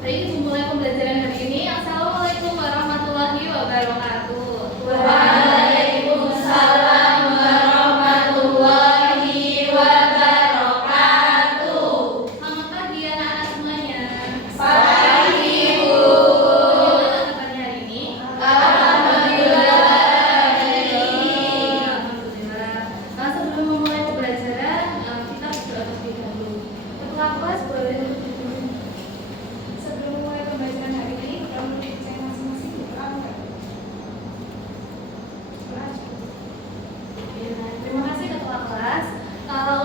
Baik, mulai pembelajaran hari ini. Assalamualaikum warahmatullahi wabarakatuh. Waalaikumsalam warahmatullahi wabarakatuh. Selamat pagi anak-anak semuanya. Pagi, Bu. Bagaimana kabarnya hari ini? Alhamdulillah baik. Alhamdulillah. Sebelum memulai pembelajaran, kita berdoa terlebih dahulu. Ketua kelas boleh untuk duduk. Sebelum mulai pembelajaran hari ini, kamu saya masing-masing berdoa enggak? Berdoa aja. Ya, terima kasih ketua kelas.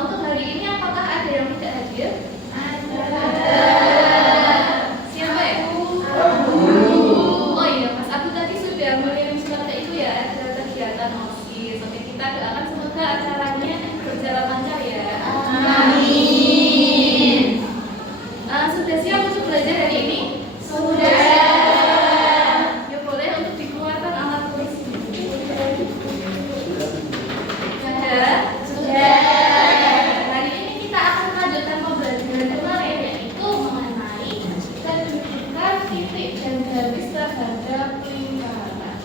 Untuk hari ini apakah ada yang tidak hadir? Siapa ya? Oh iya, Mas Abu tadi sudah mengirim surat ke Ibu ya, ada kegiatan OSIS. Oke, kita doakan semoga acaranya berjalan lancar ya. Amin. Sudah siap untuk belajar hari ini? Sudah. Ya boleh untuk dikeluarkan alat tulis. Sudah. Hari ini kita akan melanjutkan pembelajaran kemarin, yaitu mengenai kedudukan titik dan garis terhadap lingkaran.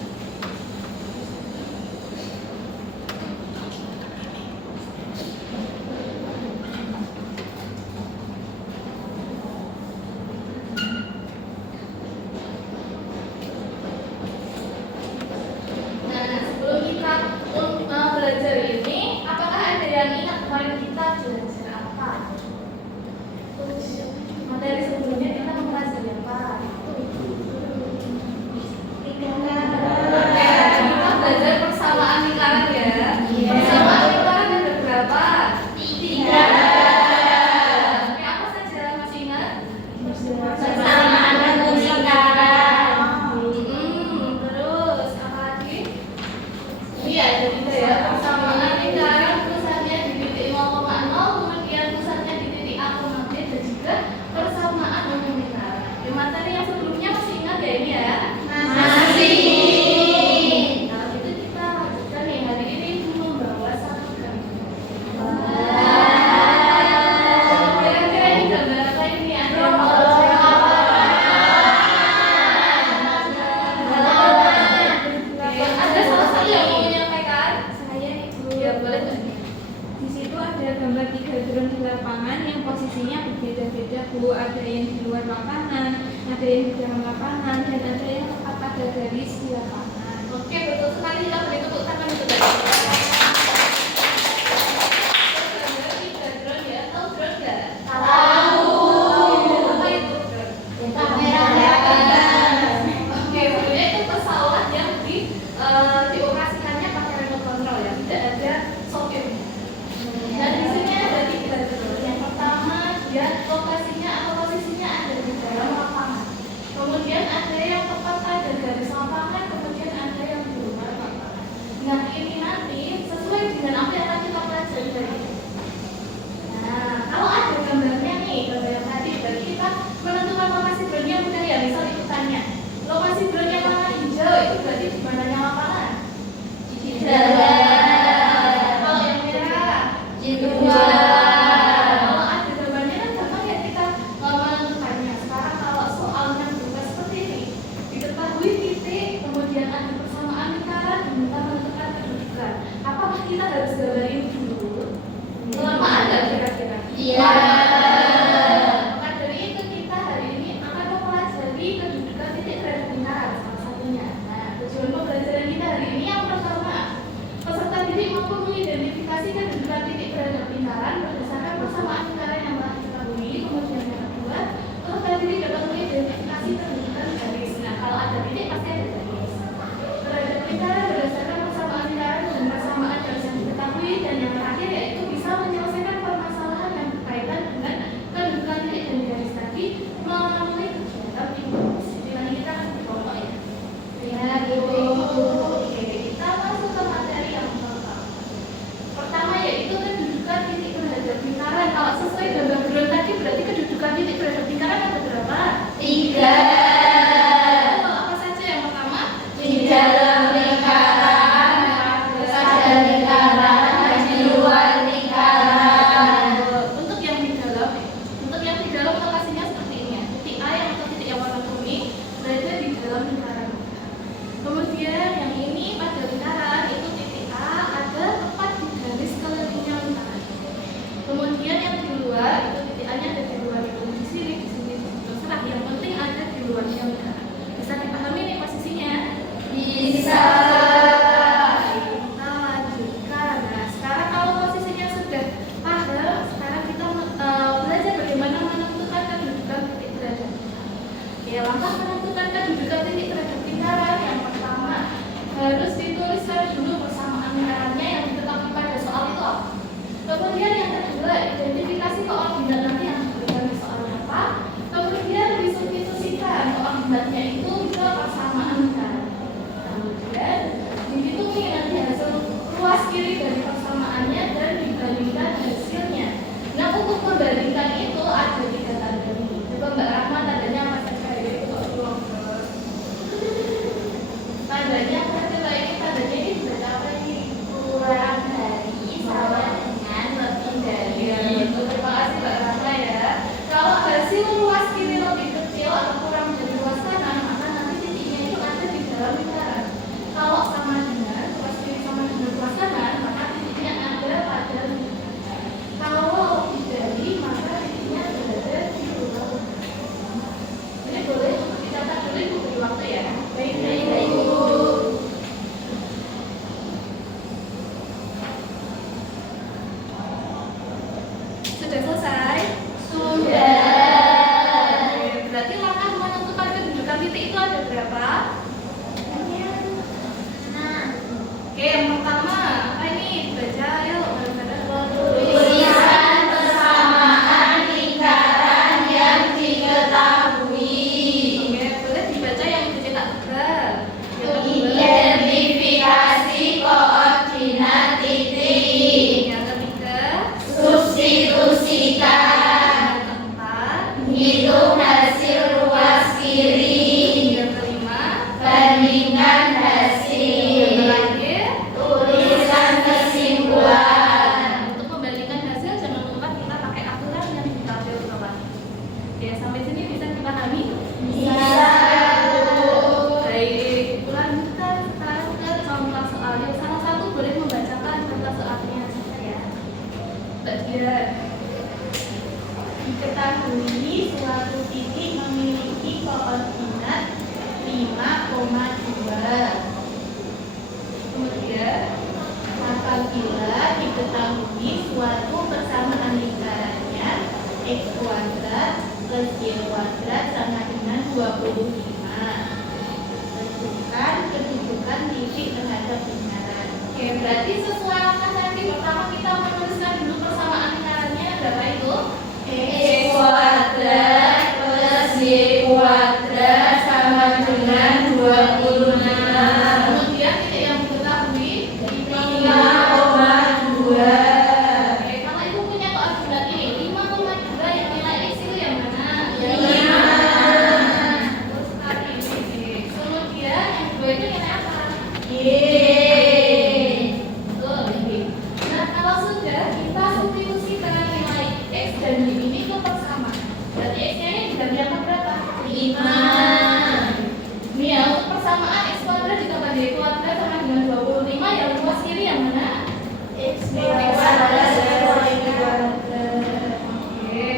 Nah, sebelum kita belajar ini, apakah ada yang ingat kemarin kita belajar apa? Materi sebelumnya kita mempelajari apa? Kita belajar persamaan lingkaran ya. Persamaan lingkaran ada berapa? 3. Oke, apa saja masih ingat? Persamaan lingkaran. Terus apa lagi? Iya, ada 3 ya. Persamaan lingkaran pusatnya di titik 0,0, kemudian pusatnya di titik A, B, dan juga persamaan umum lingkaran. Di materi yang sebelumnya masih ingat ya ini ya? Masih. Nah, itu kita lanjutkan nih. Hari ini membawa satu gambar. Kira-kira ini gambar apa ini? Ada yang mau ada salah satu yang mau menyampaikan? Saya Ibu. Ya, boleh. Di situ ada gambar 3 drone di lapangan yang posisinya berbeda-beda, Bu. Ada yang di luar lapangan, ada yang di dalam lapangan, dan ada yang tepat pada garis di lapangan. Oke, betul sekali. Kita beri tepuk tangan untuk tadi. Gambar 3 drone ya. Tahu drone nggak? Tahu. Apa itu drone? Kamera belakang. Oke, sebenarnya itu pesawat yang dioperasikannya pakai remote control ya, tidak ada sopirnya. Dan di sini ada 3 drone. Yang pertama, dia lokasinya atau posisinya ada di dalam lapangan. Kemudian ada yang tepat pada garis lapangan, kemudian ada yang di luar lapangan. Nah, ini nanti sesuai dengan apa yang akan kita pelajari dari ini. Nah, kalau ada gambarnya nih, gambar yang tadi, berarti kita menentukan lokasi drone-nya mudah ya. Misal itu tanya, lokasi drone yang warna hijau itu berarti di mananya lapangan? Di dalam. Kalau yang merah? Di Kalau luar. ada gambarnya kan gampang ya kita langkah menentukan kedudukan titik terhadap lingkaran yang pertama harus dituliskan dulu persamaan lingkarannya yang ditetapkan pada soal itu apa. Kemudian yang kedua, identifikasi koordinat nanti yang diberikan di soalnya apa. Kemudian disubstitusikan koordinatnya itu ke persamaan lingkaran. Kemudian dihitungi nanti hasil ruas kiri dari persamaannya dan dibandingkan hasilnya. Nah, untuk membandingkan itu ada 3 tanda nih. Coba Mbak Rahma tandanya apa saja ya? Itu belum. Tandanya apa saja? Ini tandanya ini berarti apa ini? Kurang dari sama dengan lebih dari. Betul, terima kasih Mbak Rahma ya. Kalau hasil ruas kiri lebih kecil atau kurang dari ruas kanan, maka nanti titiknya itu ada di dalam lingkaran. Kalau sama dengan ruas kiri sama dengan ruas kanan, maka titiknya ada pada lingkaran. Kalau lebih dari, maka titiknya berada di luar. Ini boleh untuk dicatat dulu, Ibu beri waktu ya. Baik, Ibu. Sudah selesai? Sudah. Berarti langkah menentukan kedudukan titik itu ada berapa? Nah, Oke, yang pertama apa ini? Baca yuk. tuliskan persamaan lingkaran yang diketahui. Oke, boleh dibaca yang dicetak juga. Yang kedua, Identifikasi koordinat titik. yang ketiga, Substitusikan. yang keempat, Hitung hasil ruas kiri. yang kelima, Bandingkan yang hasil. terakhir. Tuliskan kesimpulan. Untuk membandingkan hasil jangan lupa kita pakai aturan yang di tabel bawah. Oke, sampai sini bisa dipahami? Bisa. Baik, lanjutkan sekarang ke contoh soal. Yang salah satu boleh membacakan contoh soalnya saja ya. Mbak Dian. Diketahui suatu titik memiliki koordinat 5,2. Kemudian Apabila diketahui suatu persamaan lingkarannya x kuadrat plus y kuadrat sama dengan 25. Tentukan kedudukan titik terhadap lingkaran. oke, berarti sesuai langkah tadi pertama kita menuliskan dulu persamaan lingkarannya berapa itu? X kuadrat plus Y kuadrat sama dengan 25. Kemudian titik yang diketahui 5,2. Oke, kalau ibu punya koordinat ini 5,2 yang nilai x itu yang mana? 5. Terus sekali ini. Kemudian yang kedua itu nilai apa? Y. Betul, ini. Nah, kalau sudah kita substitusikan nilai x dan y ini ke persamaan. Berarti x-nya ini dibagi apa berapa? 5. Ini ya, untuk persamaan x kuadrat ditambah y kuadrat sama dengan 25 yang luas kiri yang mana? X kuadrat plus Y kuadrat. Oke.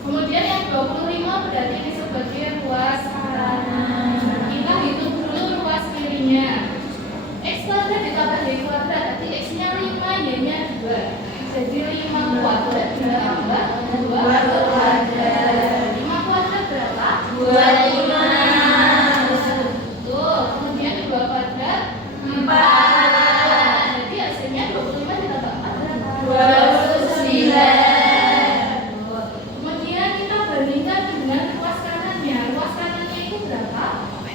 Kemudian yang 25 berarti ini sebagai ruas kanan. Kita hitung dulu ruas kirinya. X kuadrat ditambah y kuadrat, berarti x-nya 5, y-nya 2. Jadi 5 kuadrat ditambah 2 kuadrat. 5 kuadrat berapa? 25. Betul. Kemudian 2 kuadrat 4. Jadi hasilnya 25 ditambah 4 berapa? 29. Kemudian kita bandingkan dengan ruas kanannya. Ruas kanannya itu berapa?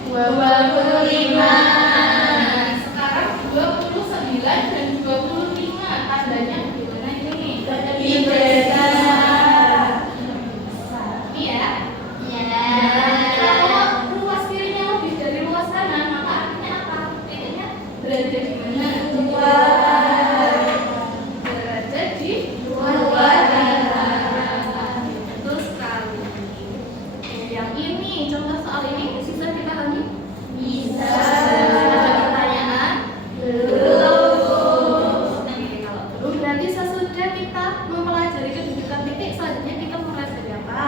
25. Nah, sekarang 29 dan 25 tandanya gimana ini? Diberikan. Ini ya. Ya. Kalau ruas kirinya lebih dari ruas kanan, maka artinya apa? Titiknya berada di mana? Berada di Luar. Betul sekali. Yang ini contoh soal ini bisa dipahami? Bisa. Ada pertanyaan? Belum. Oke, kalau belum berarti sesudah kita mempelajari kedudukan titik, selanjutnya kita mempelajari apa?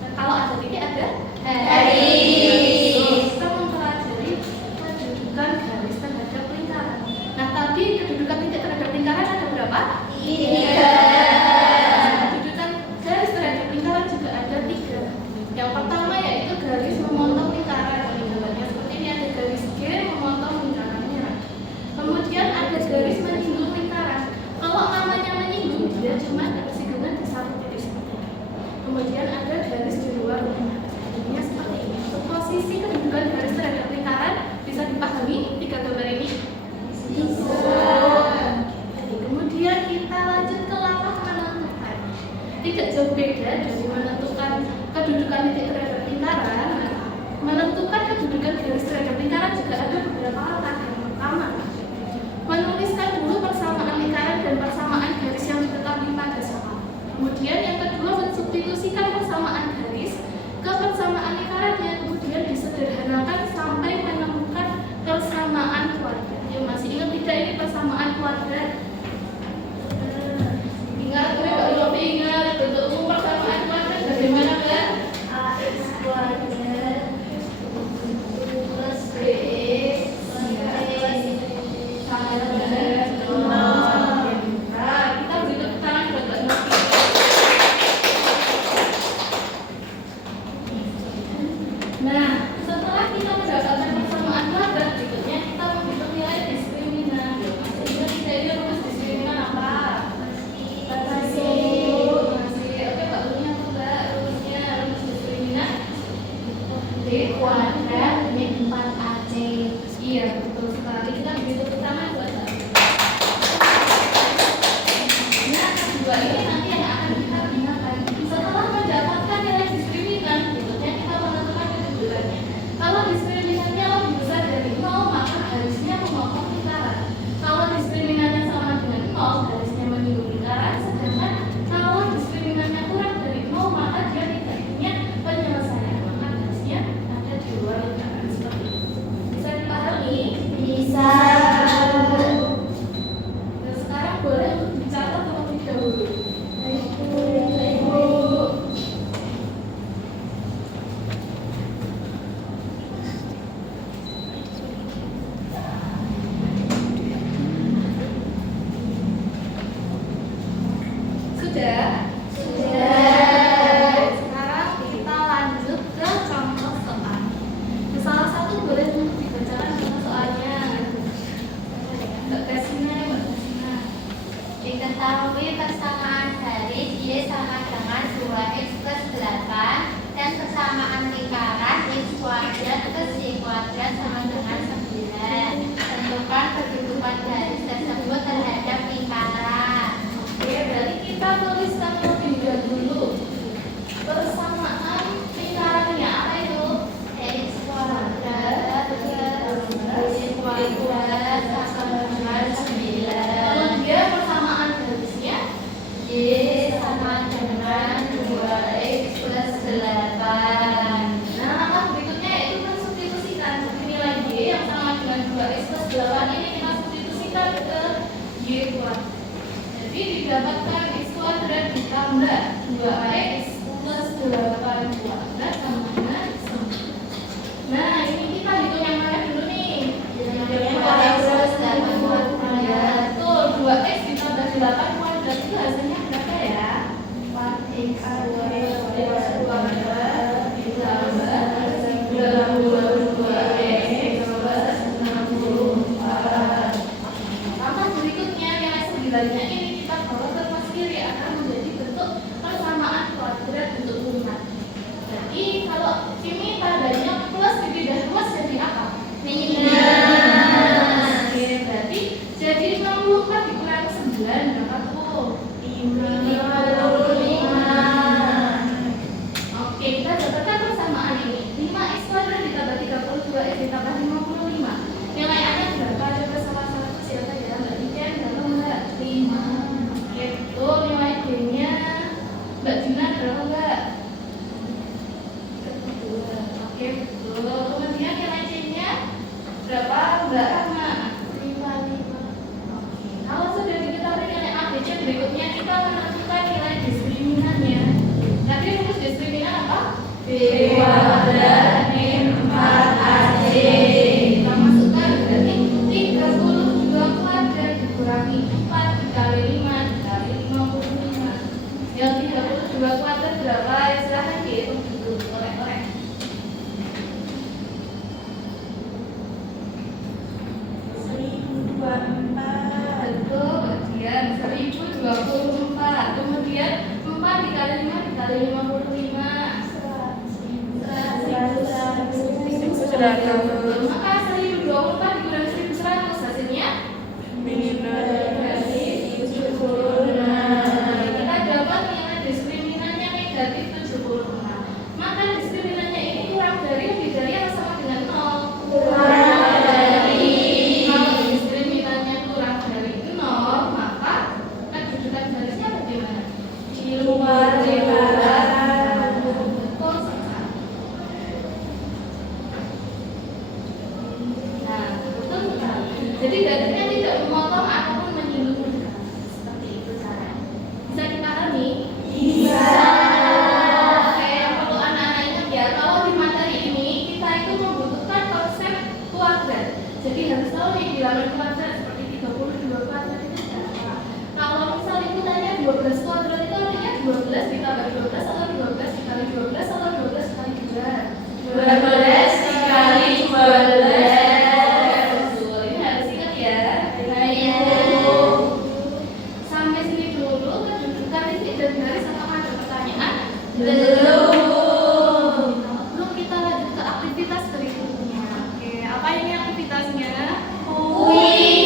Dan kalau ada titik ada? Garis. Kita mempelajari kedudukan garis terhadap lingkaran. Nah, tadi kedudukan titik terhadap lingkaran ada berapa? 3. Kedudukan garis terhadap lingkaran juga ada 3. Yang pertama kemudian ada garis di luar lingkaran. Jadinya seperti ini. Untuk posisi kedudukan garis terhadap lingkaran bisa dipahami 3 gambar ini? Bisa. Kemudian kita lanjut ke langkah menentukan. Tidak jauh beda dari menentukan kedudukan titik terhadap lingkaran. Menentukan kedudukan garis terhadap lingkaran juga ada beberapa langkah. Yang pertama, menuliskan dulu persamaan lingkaran dan persamaan garis yang diketahui pada sama. Kemudian yang kedua, mensubstitusikan persamaan garis ke persamaan lingkarannya, kemudian disederhanakan sampai menemukan persamaan kuadrat. Ya, masih ingat tidak ini persamaan kuadrat? Ingat, kalau ingat bentuk umum persamaan kuadrat bagaimana kan? AX kuadrat plus BX sama dengan 0. Nah, kita beri tepuk tangan buat Mbak Novi. Nah, setelah kita mendapatkan persamaan kuadrat, berikutnya kita menghitung nilai diskriminan. Masih ingat tidak ini rumus diskriminan apa? Masih. Oke, Mbak Lunya apa Mbak? Rumus diskriminan D kuadrat min 4AC. Iya, betul sekali. Kita beri tepuk tangan buat Mbak. Nah, kedua ini nanti yang akan kita gunakan. Setelah mendapatkan nilai diskriminan, berikutnya kita menentukan kedudukannya. Kalau diskriminannya lebih besar dari 0, maka garisnya memotong lingkaran. Kalau diskriminannya sama dengan 0, garisnya menyinggung lingkaran. Sedangkan kalau diskriminannya kurang dari 0, maka dia tidak punya penyelesaian. Maka garisnya ada di luar lingkaran seperti itu. Bisa dipahami? Bisa. Dan sekarang boleh untuk dicatat terlebih dahulu. Sudah? Sudah. Sekarang kita lanjut ke contoh soal. Salah satu boleh untuk dibacakan contoh soalnya. Mbak Kasina, Mbak Kasina. Diketahui persamaan garis Y sama dengan 2X plus 8 dan persamaan lingkaran X kuadrat plus Y kuadrat sama dengan 9. Tentukan kedudukan garis tersebut terhadap lingkaran. Oke, berarti kita tuliskan terlebih dahulu persamaan lingkarannya apa itu? X kuadrat plus Y kuadrat sama dengan 9. Kemudian persamaan garisnya Y sama dengan 2X plus 8. Nah, langkah berikutnya yaitu mensubstitusikan. Jadi nilai Y yang sama dengan 2X plus 8 ini kita substitusikan ke Y kuadrat. Jadi didapatkan X kuadrat ditambah 2X plus 8 kuadrat sama dengan 9. Nah, ini kita hitung yang mana dulu nih? Yang paling plus 8 kuadrat. Betul, 2X ditambah 8 kuadrat itu hasilnya berapa ya? 4X kuadrat kuadrat ditambah 92X plus 64. Langkah berikutnya nilai 9-nya ini kita bawa ke kelas kiri akan menjadi bentuk persamaan kuadrat bentuk umat. Jadi kalau ini tandanya plus dipindah plus jadi apa? Minus. Oke, berarti jadi 64 dikurangi 9 berapa tuh? 55. Oke, kita dapatkan persamaan ini. 5x kuadrat ditambah 32x ditambah 55. Nilai A nya berapa? Coba salah satu siapa ya? Mbak Niken berapa Mbak? 5. Oke, betul. Nilai D nya Mbak Dina berapa Mbak? 2. Oke, betul. Kemudian nilai C nya berapa Mbak Rahma? 55. Oke, kalau sudah diketahui nilai A, B, C, berikutnya kita menentukan nilai diskriminannya. Tadi rumus diskriminan apa? B kuadrat min 4AC. Kita masukkan berarti 32 kuadrat dikurangi 4 dikali 5 dikali 55. Yang 32 kuadrat berapa? Ya silahkan dihitung dulu, korek-korek. 1024. Betul, bagian 1024. Kemudian 4 dikali 5 dikali 55. Maka 1024 dikurangi 1100 hasilnya kita dapat nilai diskriminannya negatif 76. Maka diskriminannya ini kurang dari, lebih dari, atau sama dengan 0? Kurang dari. Kalau diskriminannya kurang dari 0, maka kedudukan garisnya bagaimana? Di luar lingkaran. Betul sekali. Nah, betul sekali. Jadi garisnya tidak memotong ataupun menyinggung garis. Seperti itu caranya. Bisa dipahami? Bisa. Oke, yang perlu anak-anak ingat ya, kalau di materi ini kita itu membutuhkan konsep kuadrat. Jadi harus tahu nih bilangan kuadrat seperti 32 kuadrat itu berapa. Kalau misal ibu tanya 12 kuadrat itu artinya 12 ditambah 12 atau 12 dikali 12 atau 12 dikali 2? 12 dikali 12. Betul, ini harus ingat ya. Sampai sini dulu kedudukan titik dan garis, apakah ada pertanyaan? Belum. Kita lanjut ke aktivitas berikutnya. Oke, apa ini aktivitasnya? Kuis.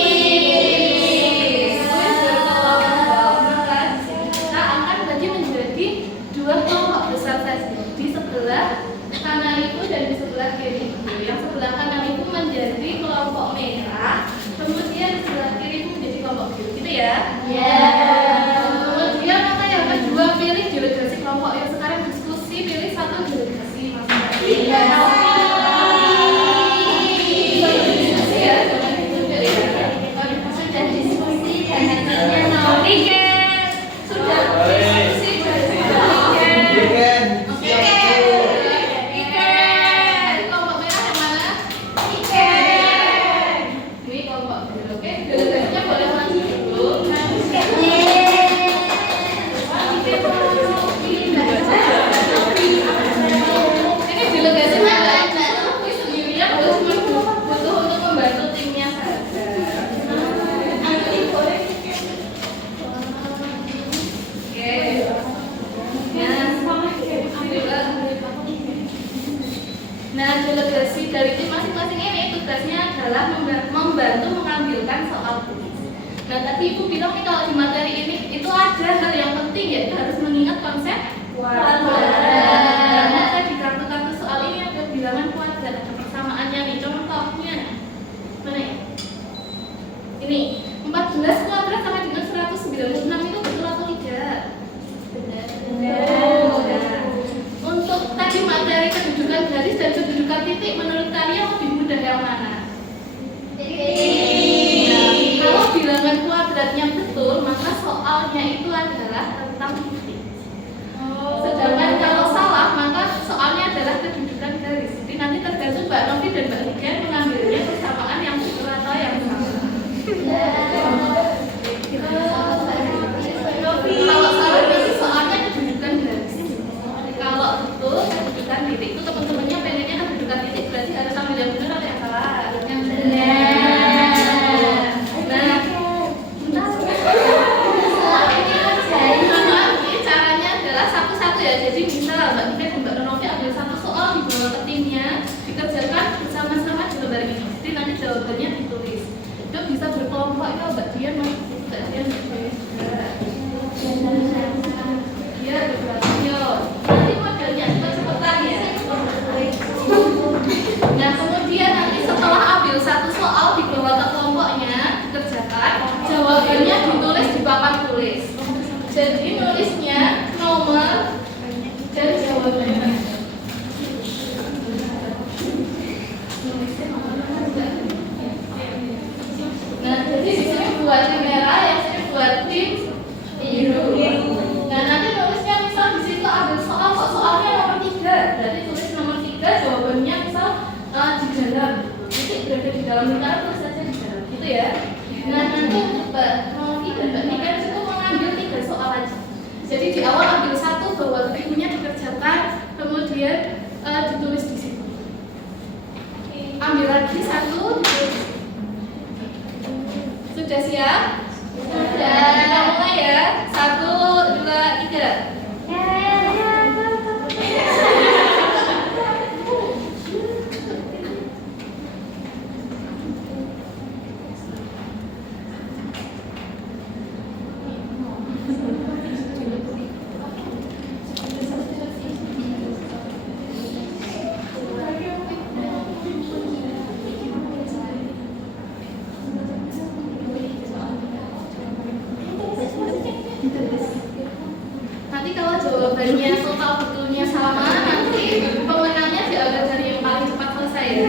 Kita akan bagi menjadi 2 kelompok besar saja. Di sebelah kanan itu dan di sebelah kiri itu. Yang sebelah kanan itu menjadi kelompok merah, kemudian di sebelah kiri itu menjadi kelompok biru, gitu ya? Kemudian maka yang kedua pilih delegasi kelompok. Yang sekarang diskusi, pilih satu delegasi masing-masing. Diskusi ya, jangan ditutup ya. Sudah diskusi dan hasilnya nol. Sudah diskusi dan tiket. Kelompok merah yang mana? Ini kelompok biru, oke? Delegasinya boleh maju dulu. Ini delegasi mana? Kuis sendirian, terus butuh untuk membantu timnya saja. Oke. Nah, delegasi dari tim masing-masing ini tugasnya adalah membantu mengambilkan soal kuis. Nah, tadi Ibu bilang nih kalau di materi ini itu ada hal yang penting, yaitu harus mengingat konsep kuadrat. Karena di kartu-kartu soal ini ada bilangan kuadrat, ada persamaannya nih. Contohnya mana ya? Ini 14 kuadrat sama dengan 196 itu betul atau tidak? Benar. Untuk tadi materi kedudukan garis dan kedudukan titik, menurut kalian lebih mudah yang mana? Kalau bilangan kuadratnya betul, maka soalnya itu adalah tentang titik. Sedangkan kalau salah, maka soalnya adalah kedudukan garis. Jadi nanti tergantung Mbak Novi dan Mbak Liga mengambilnya persamaan yang betul atau yang salah. Kalau salah berarti soalnya kedudukan garis. Kalau betul kedudukan titik, itu teman-temannya pengennya kedudukan titik, berarti harus ambil yang benar atau yang salah? Yang benar. Caranya adalah satu-satu ya. Jadi misal Mbak Nika dan Mbak Novi ambil satu soal, dibawa ke timnya, dikerjakan bersama-sama di lembar ini. Jadi nanti jawabannya ditulis. Itu bisa berkelompok, itu Mbak Dian mau Mbak Dian ya, nanti modelnya cepet-cepetan ya. Nah, kemudian nanti setelah ambil satu soal dibawa ke kelompoknya, dikerjakan, jawabannya ditulis di papan tulis. Jadi nulisnya nomor dan jawabannya. Nah, jadi di sini buat tim merah, yang sini buat tim biru. Nah, nanti nulisnya misal di situ ambil soal, kok soalnya nomor 3, berarti tulis nomor 3, jawabannya misal di dalam. Jadi berada di dalam lingkaran, terus saja di dalam, gitu ya. Nah, nanti untuk Mbak Novi dan Mbak Nika itu mengambil 3 soal aja. Jadi di awal ambil satu, bawa ke ibunya dikerjakan, kemudian ditulis di situ. Ambil lagi satu, ditulis. Sudah siap? Sudah. Kita mulai ya. 1, 2, 3. betulnya, so tahu betulnya salah mana nanti pemenangnya diambil dari yang paling cepat selesai ya.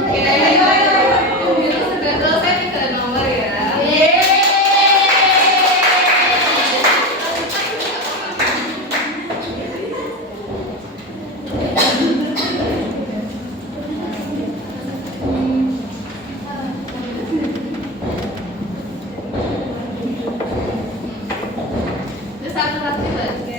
Oke, pemilu sudah selesai 3 nomor ya. Terus satu lagi lagi.